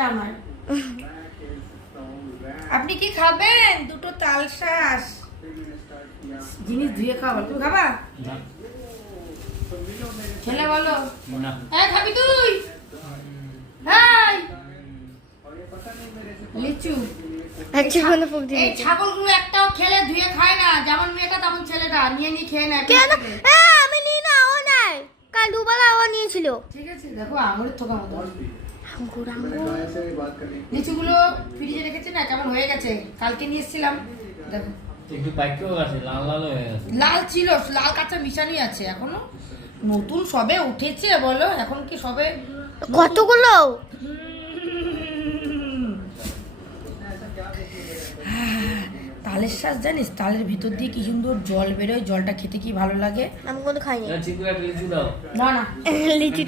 আমার। আপনি কি খাবেন? দুটো তাল শাঁস। জিনিস ধুয়ে খাওয়া তুমি খাবা? ছেলে বলো। হ্যাঁ খাবি তুই? হাই। লিচু। আচ্ছা এই ছাগলগুলো একটাও খেলে ধুয়ে খায় না। যেমন মেয়েটা তেমন ছেলেটা। নিয়ে নিয়ে খেয়ে নেয়। কেন? হ্যাঁ আমি নিই না ও নাই কাল দুবেলা ও নিয়েছিল ঠিক আছে দেখো আঙুরের থোকা মতো। আঙ্গুর আঙ্গুর। লিচুগুলো ফ্রিজে রেখেছে না কেমন হয়ে গেছে? কালকে নিয়ে এসেছিলাম। দেখো। একটু পাইকেও গেছে লাল লাল হয়ে গেছে। লাল ছিল লাল কাঁচা মিশানি আছে এখনও। নতুন সবে উঠেছে বলো এখন কি সবে? কতগুলো? তালের শ্বাস জানিস? তালের ভিতর দিয়ে কি সুন্দর জল বেরোয়? জলটা খেতে কি ভালো লাগে? আমি কোনো খাইনি। না না লিচু?